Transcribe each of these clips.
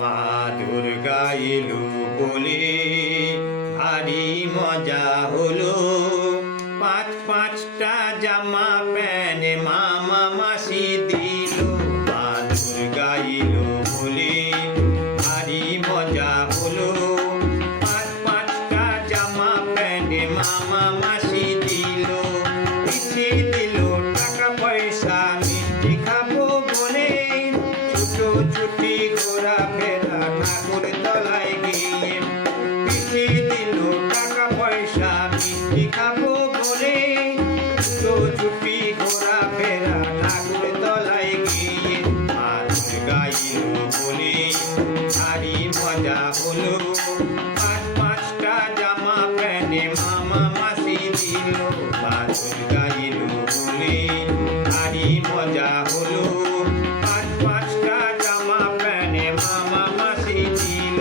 মা দুর্গা এলো বলে ভারী মজা হলো। পাঁচ পাঁচটা জামা প্যান্ট মামা মাসি দিল। মা দুর্গা এলো বলে ভারী মজা হলো। পাঁচ পাঁচটা জামা প্যান্ট মামা মাসি দিল। পিঠে দিল টাকা পয়সা মিষ্টি খাবো বলে। ছুটি ঘোরা ফেরা ঠাকুর তলায় গিয়ে। পিঠে দিল টাকা পয়সা মিষ্টি খাবো বলে। ছুটি ঘোরা ফেরা ঠাকুর তলায় গিয়ে। মা দুর্গা এলো বলে ভারী মজা হলো। পাঁচ পাঁচটা জামা প্যান্ট মামা মাসি দিল। মা দুর্গা এলো বলে ভারী মজা হলো। পাঁচ পাঁচটা জামা প্যান্ট মামা মাসি দিল।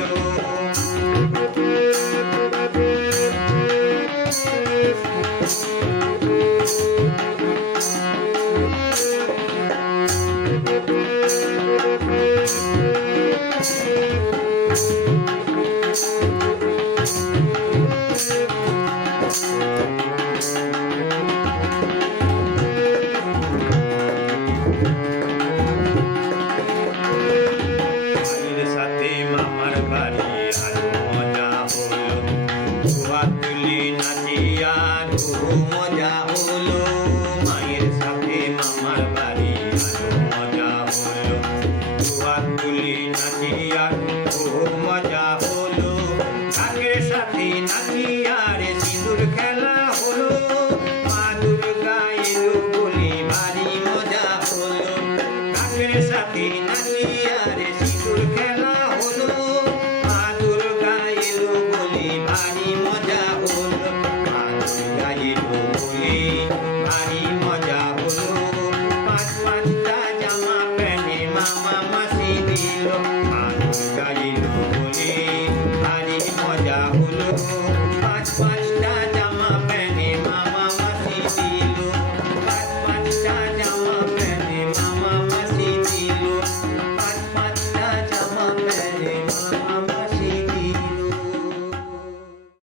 মায়ের সাথে মামার বাড়ি আরো মজা হলো। ধোয়া তুলি নাচিয়া খুব মজা হলো। মায়ের সাথে মামার বাড়ি আরো মজা হলো। ধোয়া তুলি নাচিয়া খুব মজা